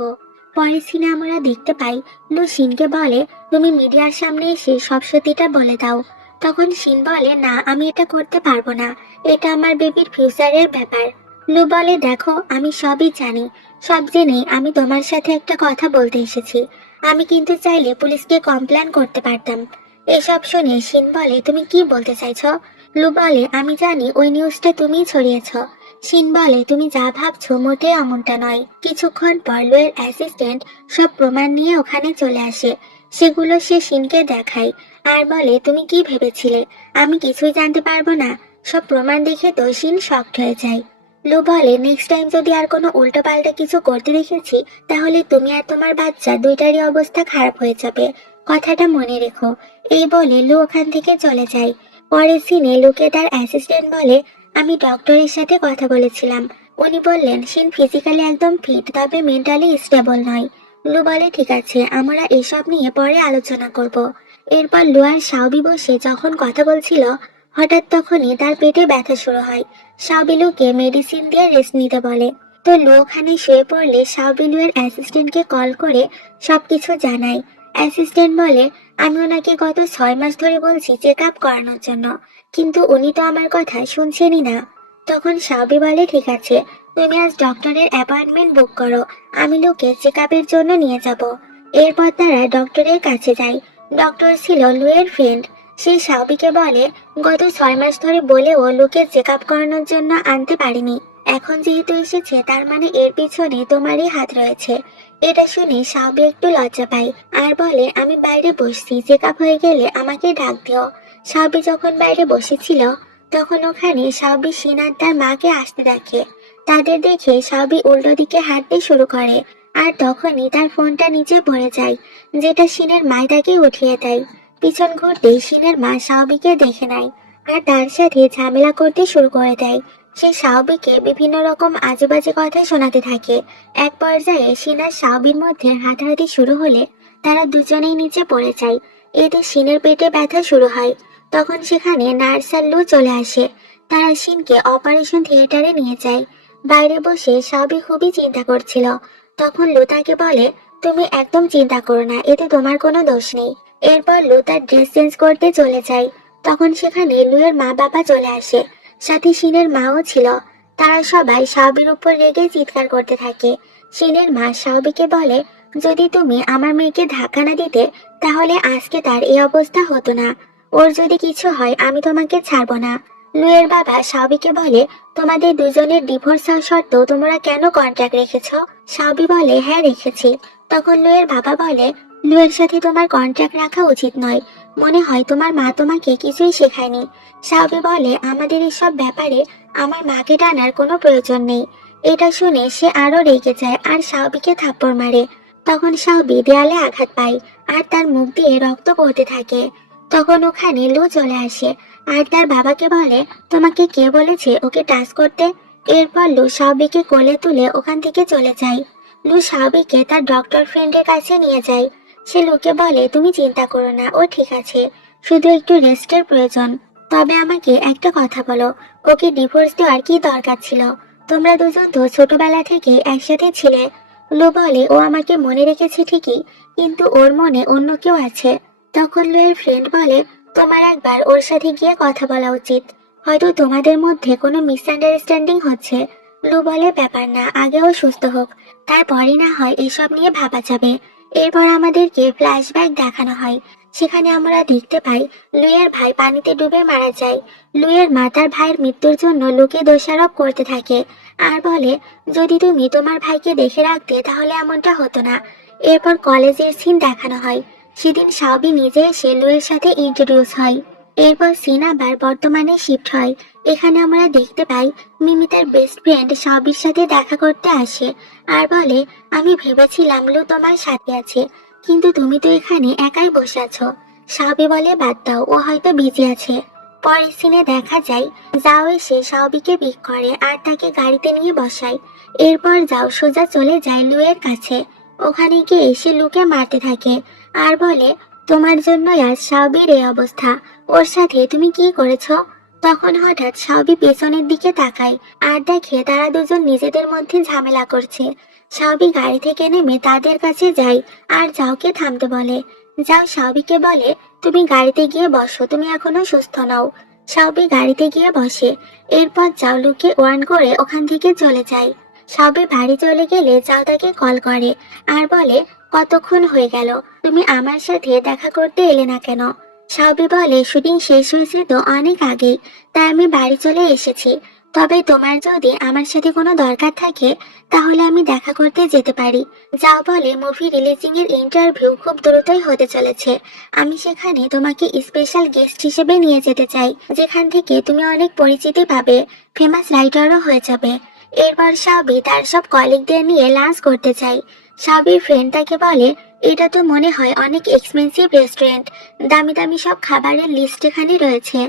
পরের সিনে আমরা দেখতে পাই লু শিনকে বলে তুমি মিডিয়ার সামনে এসে সব সত্যিটা বলে দাও। তখন শিন বলে না, আমি এটা করতে পারবো না, এটা আমার বেবির ফিউচারের ব্যাপার। লু বলে দেখো আমি সবই জানি, সব জেনেই আমি তোমার সাথে একটা কথা বলতে এসেছি। আমি কিন্তু চাইলে পুলিশকে কমপ্লেন করতে পারতাম। এসব শুনে শিন বলে তুমি কি বলতে চাইছো? লু বলে আমি জানি ওই নিউজটা তুমিই ছড়িয়েছ। শিন বলে তুমি যা ভাবছো মোটেও এমনটা নয়। কিছুক্ষণ পর লুয়ের অ্যাসিস্ট্যান্ট সব প্রমাণ নিয়ে ওখানে চলে আসে। সেগুলো সে শিনকে দেখায় আর বলে তুমি কি ভেবেছিলে আমি কিছুই জানতে পারবো না? সব প্রমাণ দেখে তো শিন শকড হয়ে যায়। লু বলে নেক্সট টাইম যদি আর কোনো উল্টোপাল্টা কিছু করতে দেখেছি তাহলে তুমি আর তোমার বাচ্চা দুইটারই অবস্থা খারাপ হয়ে যাবে, কথাটা মনে রেখো। এই বলে লু ওখান থেকে চলে যায়। পরের সিনে লুকে তার অ্যাসিস্ট্যান্ট বলে আমি ডক্টরের সাথে কথা বলেছিলাম, উনি বললেন শিন ফিজিক্যালি একদম ফিট তবে মেন্টালি স্টেবল নয়। লু বলে ঠিক আছে, আমরা এসব নিয়ে পরে আলোচনা করব। এরপর লু আর সাউবি বসে যখন কথা বলছিল হঠাৎ তখনই তার পেটে ব্যথা শুরু হয়। সাউবি লুকে মেডিসিন দিয়ে রেস্ট নিতে বলে। তো লু ওখানে শুয়ে পড়লে সাউবি লুয়ের অ্যাসিস্ট্যান্টকে কল করে সবকিছু জানায়। অ্যাসিস্ট্যান্ট বলে আমি ওনাকে গত 6 মাস ধরে বলছি চেক আপ করানোর জন্য, কিন্তু উনি তো আমার কথা শুনছেনই না। তখন সাউবি বলে ঠিক আছে, তুমি আজ ডক্টরের অ্যাপয়েন্টমেন্ট বুক করো, আমি লুকে চেক আপের জন্য নিয়ে যাব। এরপর তারা ডক্টরের কাছে যায়। ডক্টর ছিল লুয়ের ফ্রেন্ড। সে সাউবিকে বলে গত 6 মাস ধরে বলেও লুকে চেক আপ করানোর জন্য আনতে পারিনি, এখন যেহেতু এসেছে তার মানে এর পিছনে তোমারই হাত রয়েছে। এটা শুনে সাউবি একটু লজ্জা পায় আর বলে আমি বাইরে বসছি, চেক আপ হয়ে গেলে আমাকে ডাক দিও। সাউবি যখন বাইরে বসেছিল তখন ওখানে সাউবি শিন আর তার মাকে আসতে দেখে। তাদের দেখে সাউবি উল্টো দিকে হাঁটতে শুরু করে আর তখনই তার ফোনটা নিচে পড়ে যায়, যেটা শিনের মা তাকে উঠিয়ে দেয়। পিছন ঘুরতেই শিনের মা সাউবিকে দেখে নেয় আর তার সাথে ঝামেলা করতে শুরু করে দেয়। সে সাউবিকে বিভিন্ন রকম আজেবাজে কথা শোনাতে থাকে। এক পর্যায়ে শিন আর সাউবির মধ্যে হাতাহাতি শুরু হলে তারা দুজনেই নিচে পড়ে যায়। এতে শিনের পেটে ব্যথা শুরু হয়। তখন সেখানে নার্স আর লু চলে আসে। তারা শিনকে অপারেশন থিয়েটারে নিয়ে যায়। বাইরে বসে সাউবি খুবই চিন্তা করছিল। তখন লু তাকে বলে তুমি একদম চিন্তা করো না, এতে তোমার কোনো দোষ নেই। এরপর লু তার ড্রেস চেঞ্জ করতে চলে যায়। তখন সেখানে লুয়ের মা বাবা চলে আসে, সাথে শিনের মাও ছিল। তারা সবাই শাওবির উপর রেগে চিৎকার করতে থাকে। শিনের মা শাওবিকে বলে, যদি তুমি আমার মেয়েকে ধাক্কা না দিতে তাহলে আজকে তার এই অবস্থা হতো না। ওর যদি কিছু হয় আমি তোমাকে ছাড়বো না। লুয়ের বাবা শাওবিকে বলে, তোমাদের দুজনের ডিভোর্স হওয়া সত্ত্বেও তোমরা কেন কন্ট্রাক্ট রেখেছ? শাওবি বলে, হ্যাঁ রেখেছি। তখন লুয়ের বাবা বলে, লুয়ের সাথে তোমার কন্ট্রাক্ট রাখা উচিত নয়। মনে হয় তোমার মা তোমাকে কিছুই শেখায়নি। শাওবি বলে, আমাদের এসব ব্যাপারে আমার মাকে টানার কোনো প্রয়োজন নেই। এটা শুনে সে আরো রেগে যায় আর শাওবিকে থাপ্পড় মারে। তখন শাওবি দেয়ালে আঘাত পায় আর তার মুখ দিয়ে রক্ত পড়তে থাকে। তখন ওখানে লু চলে আসে আর তার বাবাকে বলে, তোমাকে কে বলেছে ওকে টাচ করতে? এরপর লু শাওবিকে কোলে তুলে ওখান থেকে চলে যায়। লু শাওবিকে তার ডক্টর ফ্রেন্ডের কাছে নিয়ে যায়। সে লুকে বলে, তুমি চিন্তা করো না, ও ঠিক আছে, শুধু একটু রেস্টের প্রয়োজন। তবে আমাকে একটা কথা বলো, ওকে ডিভোর্স দেওয়ার কি দরকার ছিল? তোমরা দুজন তো ছোটবেলা থেকে একসাথে ছিলে। লু বলে, ও আমাকে মনে রেখেছে ঠিকই, কিন্তু ওর মনে অন্য কেউ আছে। তখন লুয়ের ফ্রেন্ড বলে, তোমার একবার ওর সাথে গিয়ে কথা বলা উচিত, হয়তো তোমাদের মধ্যে কোনো মিসআন্ডারস্ট্যান্ডিং হচ্ছে। লু বলে, ব্যাপার না, আগেও সুস্থ হোক, তারপরই না হয় এসব নিয়ে ভাবা যাবে। এরপর আমাদেরকে ফ্ল্যাশব্যাক দেখানো হয়। সেখানে আমরা দেখতে পাই লুইয়ের ভাই পানিতে ডুবে মারা যায়। লুইয়ের মা তার ভাইয়ের মৃত্যুর জন্য লুকে দোষারোপ করতে থাকে আর বলে, যদি তুমি তোমার ভাইকে দেখে রাখতে তাহলে এমনটা হতো না। এরপর কলেজের সিন দেখানো হয়। সেদিন শাওবি নিজে এসে লুইয়ের সাথে ইন্ট্রোডিউস হয়। এরপর সিন আবার বর্তমানে শিফট হয়। এখানে আমরা দেখতে পাই মিমি তার বেস্ট ফ্রেন্ড শাওবির সাথে দেখা করতে আসে আর বলে, আমি ভেবেছিলাম লু তোমার সাথে আছে, কিন্তু তুমি তো এখানে একাই বসে আছো। শাওবি বলে, বাদ দাও, ও হয়তো বিজি আছে। পরের সিনে দেখা যায় যাও এসে শাওবিকে পিক করে আর তাকে গাড়িতে নিয়ে বসায়। এরপর যাও সোজা চলে যায় লুয়ের কাছে। ওখানে গিয়ে এসে লুকে মারতে থাকে আর বলে, তোমার জন্যই আজ শাওবির এই অবস্থা, ওর সাথে তুমি কি করেছো? তখন হঠাৎ শাওবি পেছনের দিকে তাকায় আর দেখে তারা দুজন নিজেদের মধ্যে ঝামেলা করছে। শাওবি গাড়ি থেকে নেমে তাদের কাছে যায় আর যাওকে থামতে বলে। যাও শাওবিকে বলে, তুমি গাড়িতে গিয়ে বসো, তুমি এখনো সুস্থ নও। শাওবি গাড়িতে গিয়ে বসে। এরপর যাও লুকে ওয়ার্ন করে ওখান থেকে চলে যায়। শাওবি বাড়ি চলে গেলে যাও তাকে কল করে আর বলে, কতক্ষণ হয়ে গেল, তুমি আমার সাথে দেখা করতে এলে না কেন? শাওবি বলে, শুটিং শেষ হয়েছে তো অনেক আগেই, তাই আমি বাড়ি চলে এসেছি। তবে তোমার যদি আমার সাথে কোনো দরকার থাকে তাহলে আমি দেখা করতে যেতে পারি। যাও বলে, মুভি রিলিজিং এর ইন্টারভিউ খুব দ্রুতই হতে চলেছে, আমি সেখানে তোমাকে স্পেশাল গেস্ট হিসেবে নিয়ে যেতে চাই, যেখান থেকে তুমি অনেক পরিচিতি পাবে, ফেমাস রাইটারও হয়ে যাবে। এরপর শাওবি তার সব কলিগদের নিয়ে লাঞ্চ করতে চায়। শাওবির ফ্রেন্ড তাকে বলে, এটা তো মনে হয় অনেক এক্সপেন্সিভ রেস্টুরেন্ট, দামি দামি সব খাবারের লিস্ট এখানে রয়েছে।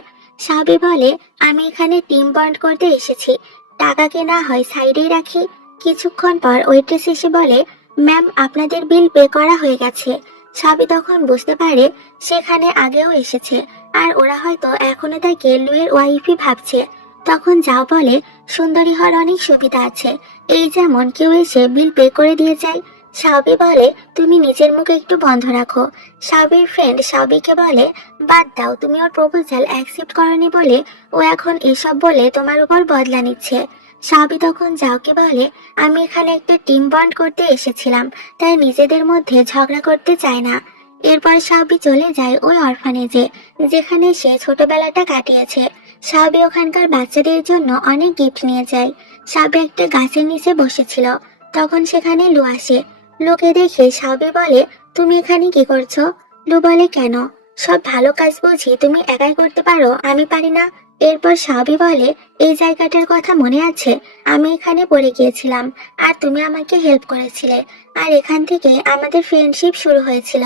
শাওবি বলে, আমি এখানে টিম বন্ড করতে এসেছি, টাকাকে না হয় সাইডেই রাখি। কিছুক্ষণ পর ওয়েট্রেস এসে বলে, ম্যাম আপনাদের বিল পে করা হয়ে গেছে। শাওবি তখন বুঝতে পারে সেখানে আগেও এসেছে আর ওরা হয়তো এখনো তাকে লুয়ের ওয়াইফই ভাবছে। তখন যাও বলে, সুন্দরী হওয়ার অনেক সুবিধা আছে, এই যেমন কেউ এসে বিল পে করে দিয়ে যায়। শাওবি বলে, তুমি নিজের মুখ একটু বন্ধ রাখো। শাওবির ফ্রেন্ড শাওবিকে বলে, বাদ দাও, তুমি ওর প্রপোজাল অ্যাকসেপ্ট করনি বলে ও এখন এসব বলে তোমার উপর বদলা নিচ্ছে। শাওবি তখন যাওকে বলে, আমি এখানে একটা টিম বন্ড করতে এসেছিলাম, তাই নিজেদের মধ্যে ঝগড়া করতে চায় না। এরপর শাওবি চলে যায় ওই অরফানেজে, যেখানে সে ছোটবেলাটা কাটিয়েছে। শাওবি ওখানকার বাচ্চাদের জন্য অনেক গিফট নিয়ে যায়। শাওবি একটা গাছের নিচে বসেছিল, তখন সেখানে লু আসে। লুকে দেখে শাওবি বলে, তুমি এখানে কি করছো? লু বলে, কেন, সব ভালো কাজ বুঝি তুমি একাই করতে পারো, আমি পারি না? এরপর শাওবি বলে, এই জায়গাটার কথা মনে আছে, আমি এখানে পড়ে গিয়েছিলাম আর তুমি আমাকে হেল্প করেছিলে, আর এখান থেকে আমাদের ফ্রেন্ডশিপ শুরু হয়েছিল।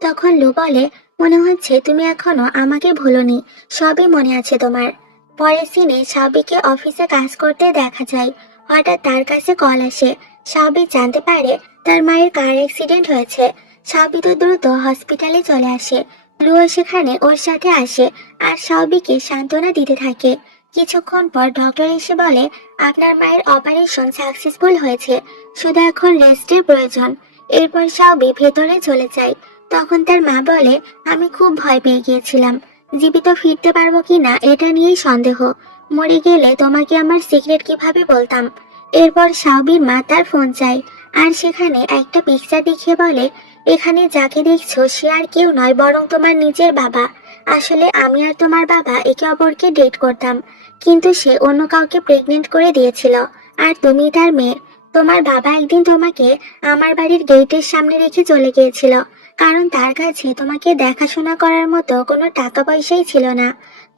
তখন লু বলে, মনে হচ্ছে তুমি এখনো আমাকে ভুলোনি, সবই মনে আছে তোমার। পরের সিনে শাওবিকে অফিসে কাজ করতে দেখা যায়। হঠাৎ তার কাছে কল আসে। শাওবি জানতে পারে তার মায়ের কার অ্যাক্সিডেন্ট হয়েছে। শাওবি তো দ্রুত হসপিটালে চলে আসে। লুও সেখানে ওর সাথে আসে আর শাওবিকে সান্ত্বনা দিতে থাকে। কিছুক্ষণ পর ডক্টর এসে বলে, আপনার মায়ের অপারেশন সাকসেসফুল হয়েছে, শুধু এখন রেস্টের প্রয়োজন। এরপর শাওবি ভেতরে চলে যায়। তখন তার মা বলে, আমি খুব ভয় পেয়ে গিয়েছিলাম, জীবিত ফিরতে পারবো কিনা এটা নিয়েই সন্দেহ, মরে গেলে তোমাকে আমার সিক্রেট কিভাবে বলতাম। এরপর সাউবির মা তার ফোন চায়, আর সেখানে একটা পিকচার দেখিয়ে বলে, এখানে যাকে দেখছো সে আর কেউ নয় বরং তোমার নিজের বাবা। আসলে আমি আর তোমার বাবা একে অপরকে ডেট করতাম, কিন্তু সে অন্য কাউকে প্রেগনেন্ট করে দিয়েছিল, আর তুমি তার মেয়ে। তোমার বাবা একদিন তোমাকে আমার বাড়ির গেটের সামনে রেখে চলে গিয়েছিল, কারণ তার কাছে তোমাকে দেখাশোনা করার মতো কোনো টাকা পয়সাই ছিল না।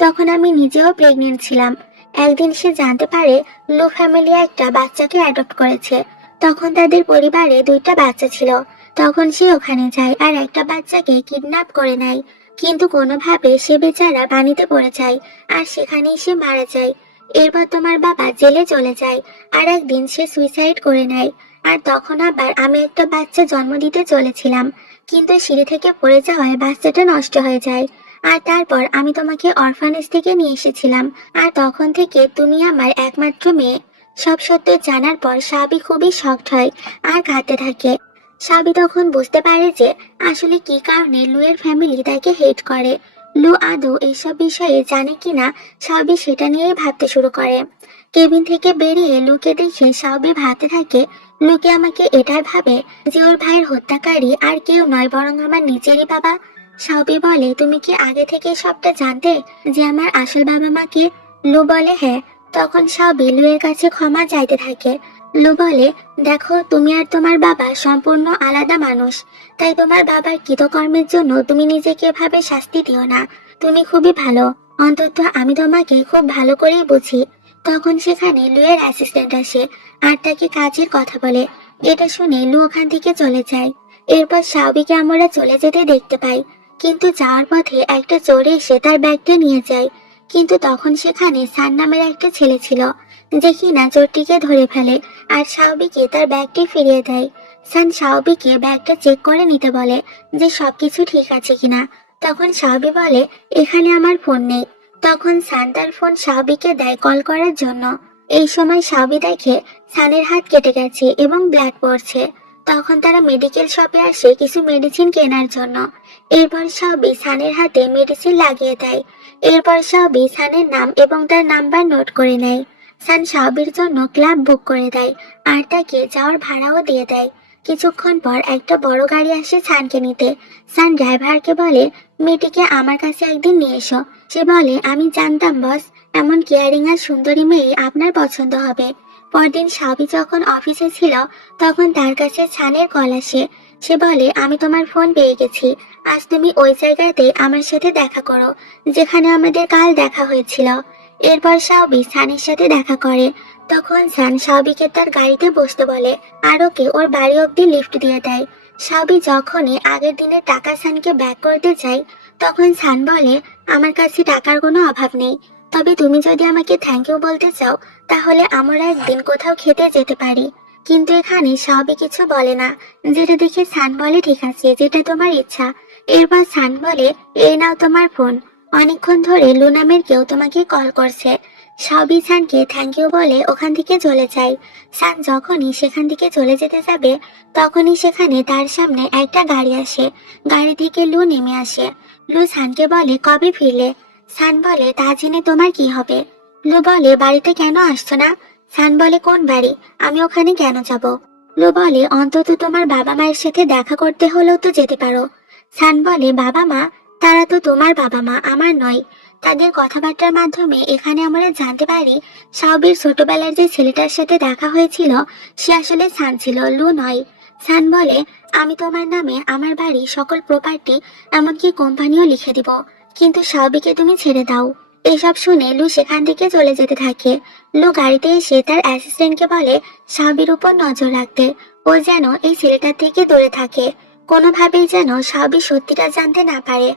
তখন আমি নিজেও প্রেগনেন্ট ছিলাম। একদিন সে জানতে পারে লু ফ্যামিলি একটা বাচ্চাকে অ্যাডপ্ট করেছে। তখন তাদের পরিবারে দুইটা বাচ্চা ছিল। তখন সে ওখানে যায় আর একটা বাচ্চাকে কিডন্যাপ করে নেয়, কিন্তু কোনোভাবে সে বেচারা পানিতে পড়ে যায়, আর সেখানেই সে মারা যায়। এরপর তোমার বাবা জেলে চলে যায়, আর একদিন সে সুইসাইড করে নেয়। আর তখন আবার আমি একটা বাচ্চা জন্ম দিতে চলেছিলাম, কিন্তু সিঁড়ি থেকে পড়ে যাওয়ায় বাচ্চাটা নষ্ট হয়ে যায়। আর তারপর আমি তোমাকে অরফানেজ থেকে নিয়ে এসেছিলাম, আর তখন থেকে তুমি আমার একমাত্র মেয়ে। সব সত্য জানার পর সাবি খুবই শকড হয় আর কাঁদতে থাকে। সাবি তখন বুঝতে পারে যে আসলে কি কারণে লুয়ের ফ্যামিলি তাকে হেট করে। লু আদৌ এইসব বিষয়ে জানে কিনা সাবি সেটা নিয়েই ভাবতে শুরু করে। কেবিন থেকে বেরিয়ে লুকে দেখে সাবি ভাবতে থাকে, লুকে আমাকে এটাই ভাবে যে ওর ভাইয়ের হত্যাকারী আর কেউ নয় বরং আমার নিজেরই বাবা। সাবি বলে, তুমি কি আগে থেকে সবটা জানতে যে আমার আসল বাবা মাকে? লু বলে, হ্যাঁ। তখন সাবি লুয়ের কাছে ক্ষমা চাইতে থাকে। লু বলে, দেখো, তুমি আর তোমার বাবা সম্পূর্ণ আলাদা মানুষ, তাই তোমার বাবার কৃতকর্মের জন্য তুমি নিজেকে এভাবে শাস্তি দিও না। তুমি খুবই ভালো, অন্তত আমি তোমাকে খুব ভালো করেই বুঝি। তখন সেখানে লুয়ের অ্যাসিস্ট্যান্ট আসে আর তাকে কাজের কথা বলে। এটা শুনে লু ওখান থেকে চলে যায়। এরপর সাউবিকে আমরা চলে যেতে দেখতে পাই, কিন্তু যাওয়ার পথে একটা চোর এসে তার ব্যাগটা নিয়ে যায়। কিন্তু তখন সেখানে সান নামের একটা ছেলে ছিল, যে কিনা চোরটিকে ধরে ফেলে আর সাউবিকে তার ব্যাগটি ফিরিয়ে দেয়। সান সাউবিকে ব্যাগটা চেক করে নিতে বলে যে সবকিছু ঠিক আছে কিনা। তখন সাউবি বলে, এখানে আমার ফোন নেই। তখন সান তার ফোন সাউবিকে দেয় কল করার জন্য। এই সময় সাউবি দেখে সানের হাত কেটে গেছে এবং ব্লাড পড়ছে। তখন তারা মেডিকেল শপে আসে কিছু মেডিসিন কেনার জন্য। এরপর সাউবি সানের হাতে মেডিসিন লাগিয়ে দেয়। এরপর সাউবি সানের নাম এবং তার নাম্বার নোট করে নেয়। সান সাউবির জন্য ক্লাব বুক করে দেয় আর তাকে যাওয়ার ভাড়াও দিয়ে দেয়। কিছুক্ষণ পর একটা বড় গাড়ি আসে সানকে নিতে। সান ড্রাইভারকে বলে, মেয়েটিকে আমার কাছে একদিন নিয়ে এসো। সে বলে, আমি জানতাম বস, এমন কেয়ারিং আর সুন্দরী মেয়ে আপনার পছন্দ হবে। পরদিন সাবি যখন অফিসে ছিল তখন তার কাছে সানের কল আসে। সে বলে, আমি তোমার ফোন পেয়ে গেছি, আজ তুমি ওই জায়গাতে আমার সাথে দেখা করো যেখানে আমাদের কাল দেখা হয়েছিল। এরপর সাউবি সানের সাথে দেখা করে। তখন সান সাউবিকে তার গাড়িতে বসতে বলে আর ওকে ওর বাড়ি অব্দি লিফট দিয়ে দেয়। সাউবি যখনই আগের দিনের টাকা সানকে ব্যাক করতে চায় তখন সান বলে, আমার কাছে টাকার কোনো অভাব নেই, তবে তুমি যদি আমাকে থ্যাংক ইউ বলতে চাও তাহলে আমরা একদিন কোথাও খেতে যেতে পারি। কিন্তু এখানে সাউবি কিছু বলে না, যেটা দেখে সান বলে, ঠিক আছে, যেটা তোমার ইচ্ছা। এরপর সান বলে, এই নাও তোমার ফোন, অনেকক্ষণ ধরে লু নামের কেউ তোমাকে কল করছে। সাউবি সানকে থ্যাংক ইউ বলে ওখান থেকে চলে যায়। সান যখনই সেখান থেকে চলে যেতে যাবে তখনই সেখানে তার সামনে একটা গাড়ি আসে। গাড়ি থেকে লু নেমে আসে। লু সানকে বলে, কবে ফিরলে? সান বলে, তা জেনে তোমার কি হবে? লু বলে, বাড়িতে কেন আসছো না? সান বলে, কোন বাড়ি? আমি ওখানে কেন যাব? লু বলে, অন্তত তোমার বাবা মায়ের সাথে দেখা করতে হলেও তো যেতে পারো। সান বলে, বাবা মা? তারা তো তোমার বাবা মা, আমার নয়। তাদের কথাবার্তার মাধ্যমে এখানে আমরা জানতে পারি সাউবির ছোটবেলার যে ছেলেটার সাথে দেখা হয়েছিল সে আসলে সান ছিল, লু নয়। সান বলে, আমি তোমার নামে আমার বাড়ি, সকল প্রপার্টি, এমনকি কোম্পানিও লিখে দিব, কিন্তু সাউবিকে তুমি ছেড়ে দাও। এসব শুনে লু সেখান থেকে চলে যেতে থাকে। লু গাড়িতে এসে তার অ্যাসিস্ট্যান্টকে বলে সাউবির উপর নজর রাখতে, ও যেন এই ছেলেটার থেকে দূরে থাকে, কোনোভাবেই যেন সাউবি সত্যিটা জানতে না পারে।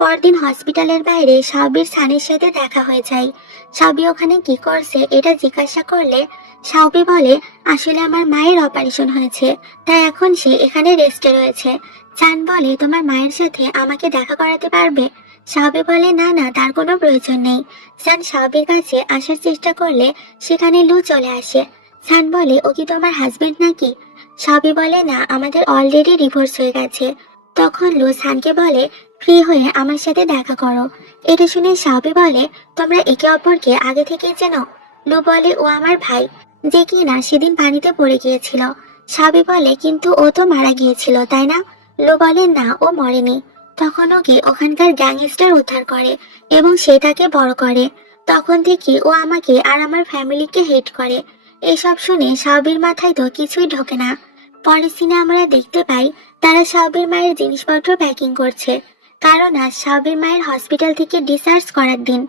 পরদিন হসপিটালের বাইরে সাউবির সানের সাথে দেখা হয়ে যায়। সাউবি ওখানে কি করছে এটা জিজ্ঞাসা করলে সাউবি বলে, আসলে আমার মায়ের অপারেশন হয়েছে, তাই এখন সে এখানে রেস্টে রয়েছে। চান বলে, তোমার মায়ের সাথে আমাকে দেখা করাতে পারবে? সাউবি বলে, না না, তার কোনো প্রয়োজন নেই। চান সাউবির কাছে আসার চেষ্টা করলে সেখানে লু চলে আসে। চান বলে, ও কি তোমার হাজবেন্ড নাকি? সাউবি বলে, না, আমাদের অলরেডি ডিভোর্স হয়ে গেছে। তখন লু সানকে বলে ফ্রি হয়ে আমার সাথে দেখা করো। এটা শুনে শাওবি বলে তোমরা একে অপরকে আগে থেকেই চেনো? লু বলে ও আমার ভাই, যে কিনা সেদিন পানিতে পড়ে গিয়েছিল। শাওবি বলে কিন্তু ও তো মারা গিয়েছিল তাই না? লু বলে না, ও মরেনি। তখন ওকে ওখানকার গ্যাংস্টার উদ্ধার করে এবং সে তাকে বড় করে। তখন থেকে ও আমাকে আর আমার ফ্যামিলিকে হেট করে। এসব শুনে শাওবির মাথায় তো কিছুই ঢোকে না। পরের সিনে আমরা দেখতে পাই তারা শাওবির মায়ের জিনিসপত্র প্যাকিং করছে, কারণ আজ শাওবির মায়ের হসপিটাল থেকে ডিসচার্জ করার দিন।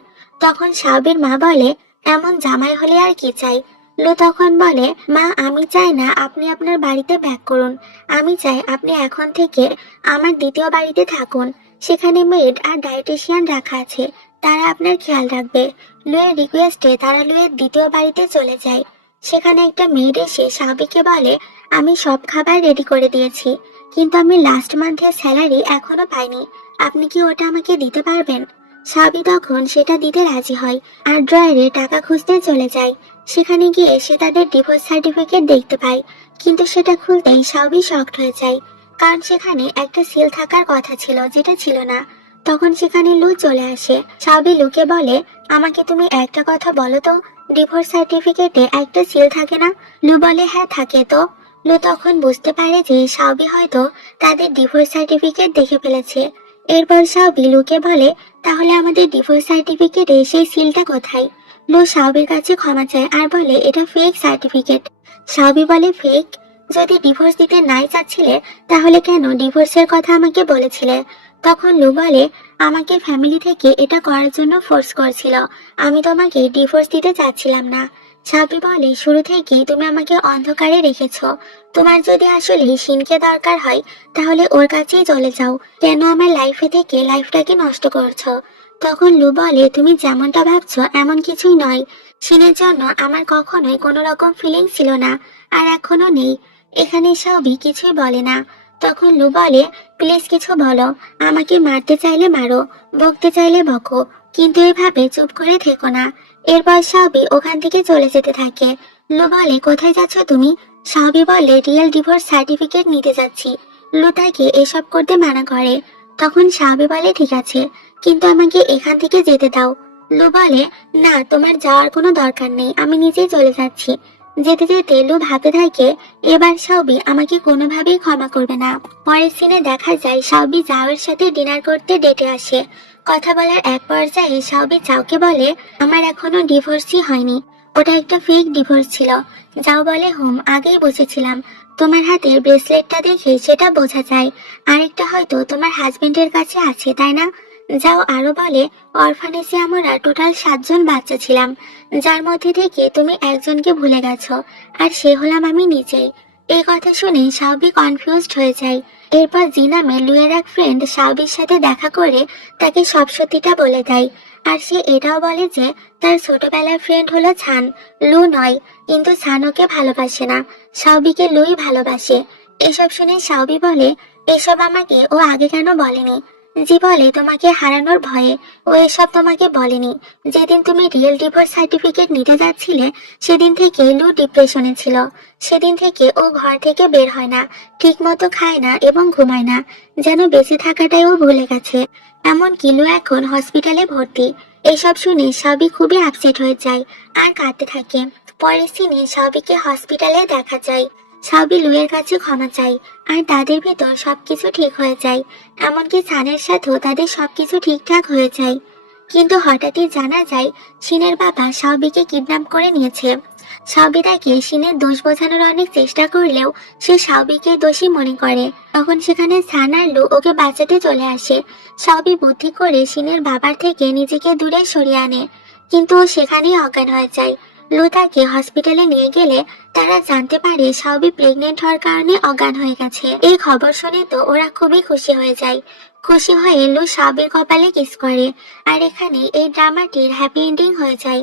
তখন শাওবির মা বলে এমন জামাই হলে আর কি চাই। লু তখন বলে মা, আমি চাই না আপনি আপনার বাড়িতে ব্যাক করুন, আমি চাই আপনি এখন থেকে আমার দ্বিতীয় বাড়িতে থাকুন। সেখানে মেড আর ডায়েটিশিয়ান রাখা আছে, তারা আপনার খেয়াল রাখবে। লুয়ের রিকোয়েস্টে তারা লুয়ের দ্বিতীয় বাড়িতে চলে যায়। সেখানে একটা মেড এসে শাওবিকে বলে আমি সব খাবার রেডি করে দিয়েছি, কিন্তু আমি লাস্ট মান্থের স্যালারি এখনো পাইনি, আপনি কি ওটা আমাকে দিতে পারবেন? শাওবি তখন সেটা দিতে রাজি হয় আর ড্রয়ারে টাকা খুঁজতে চলে যায়। সেখানে গিয়ে সে তাদের ডিভোর্স সার্টিফিকেট দেখতে পায়, কিন্তু সেটা খুলতেই শাওবি শকড হয়ে যায়, কারণ সেখানে একটা সিল থাকার কথা ছিল যেটা ছিল না। তখন সেখানে লু চলে আসে। শাওবি লুকে বলে আমাকে তুমি একটা কথা বলো তো, ডিভোর্স সার্টিফিকেটে একটা সিল থাকে না? লু বলে হ্যাঁ থাকে তো। লু তখন বুঝতে পারে যে শাওবি হয়তো তাদের ডিভোর্স সার্টিফিকেট দেখে ফেলেছে। এরপর শাওবি লুকে বলে তাহলে আমাদের ডিভোর্স সার্টিফিকেটে সেই সিলটা কোথায়? লু শাওবির কাছে ক্ষমা চায় আর বলে এটা ফেক সার্টিফিকেট। শাওবি বলে ফেক? যদি ডিভোর্স দিতে নাই চাচ্ছিলে তাহলে কেন ডিভোর্সের কথা আমাকে বলেছিলে? তখন লু বলে আমাকে ফ্যামিলি থেকে এটা করার জন্য ফোর্স করছিল, আমি তোমাকে ডিভোর্স দিতে চাচ্ছিলাম না। শাওবি বলে শুরু থেকেই তুমি আমাকে অন্ধকারে রেখেছো, তোমার যদি আসলে শিনকে দরকার হয় তাহলে ওর কাছেই চলে যাও, কেন আমার লাইফে থেকে লাইফটাকে নষ্ট করছো? তখন লু বলে তুমি যেমনটা ভাবছো এমন কিছুই নয়, শিনের জন্য আমার কখনোই কোনো রকম ফিলিং ছিল না, আর এখনো নেই। এখানে শাওবি কিছুই বলে না। তখন লু বলে প্লিজ কিছু বলো, আমাকে মারতে চাইলে মারো, বকতে চাইলে বকো, কিন্তু এভাবে চুপ করে থেকো না। এরপর শাওবি ওখান থেকে চলে যেতে থাকে। লু বলে কোথায় যাচ্ছ তুমি? শাওবি বলে রিয়েল ডিভোর্স সার্টিফিকেট নিতে যাচ্ছি। লু তাকে এসব করতে মানা করে। তখন শাওবি বলে ঠিক আছে, কিন্তু আমাকে এখান থেকে যেতে দাও। লু বলে না, তোমার যাওয়ার কোনো দরকার নেই, আমি নিজেই চলে যাচ্ছি। যেতে যেতে লু ভাবতে থাকে এবার শাওবি আমাকে কোনোভাবেই ক্ষমা করবে না। পরের সিনে দেখা যায় শাওবি জাওয়ের সাথে ডিনার করতে ডেটে আসে। কথা বলার এক পর্যায়ে শাওবি চাওকে বলে আমার এখনো ডিভোর্সই হয়নি, ওটা একটা ফেক ডিভোর্স ছিল। যাও বলে হুম, আগেই বুঝেছিলাম, তোমার হাতের ব্রেসলেটটা দেখে সেটা বোঝা যায়, আরেকটা হয়তো তোমার হাজবেন্ডের কাছে আছে তাই না? যাও আরো বলে অরফানেজে আমরা টোটাল 7জন বাচ্চা ছিলাম, যার মধ্যে থেকে তুমি একজনকে ভুলে গেছো, আর সে হলাম আমি নিজেই। এই কথা শুনে শাওবি কনফিউজড হয়ে যায়। এরপর জিনামে লুয়ের এক ফ্রেন্ড শাওবির সাথে দেখা করে তাকে সব সত্যিটা বলে দেয়, আর সে এটাও বলে যে তার ছোটবেলার ফ্রেন্ড হলো ছান, লু নয়। কিন্তু ছান ওকে ভালোবাসে না, শাওবিকে লুই ভালোবাসে। এসব শুনে শাওবি বলে এসব আমাকে ও আগে কেন বলেনি? জি বলে তোমাকে হারানোর ভয়ে ও এসব তোমাকে বলেনি। যেদিন তুমি রিয়েল ডিভোর্স সার্টিফিকেট নিতে যাচ্ছিলে সেদিন থেকে লু ডিপ্রেশনে ছিল। সেদিন থেকে ও ঘর থেকে বের হয় না, ঠিক মতো খায় না এবং ঘুমায় না, যেন বেঁচে থাকাটাই ও ভুলে গেছে। এমনকি লু এখন হসপিটালে ভর্তি। এসব শুনে শাওবি খুবই আপসেট হয়ে যায় আর কাঁদতে থাকে। পরের সিনে শাওবিকে হসপিটালে দেখা যায়। শাওবি লুয়ের কাছে ক্ষমা চায় আর তাদের ভিতর সবকিছু ঠিক হয়ে যায়, এমনকি সানের সাথেও তাদের সবকিছু ঠিকঠাক হয়ে যায়। কিন্তু হঠাৎই জানা যায় শিনের বাবা শাওবিকে কিডন্যাপ করে নিয়েছে। শাওবি তাকে শিনের দোষ বোঝানোর অনেক চেষ্টা করলেও সে শাওবিকে দোষী মনে করে। তখন সেখানে সান আর লু ওকে বাঁচাতে চলে আসে। শাওবি বুদ্ধি করে শিনের বাবার থেকে নিজেকে দূরে সরিয়ে আনে, কিন্তু ও সেখানেই অজ্ঞান হয়ে যায়। লু তাকে হসপিটালে নিয়ে গেলে তারা জানতে পারে শাওবি প্রেগনেন্ট হওয়ার কারণে অজ্ঞান হয়ে গেছে। এই খবর শুনে তো ওরা খুবই খুশি হয়ে যায়। খুশি হয়ে লু শাওবির কপালে কিস করে, আর এখানে এই ড্রামাটির হ্যাপি এন্ডিং হয়ে যায়।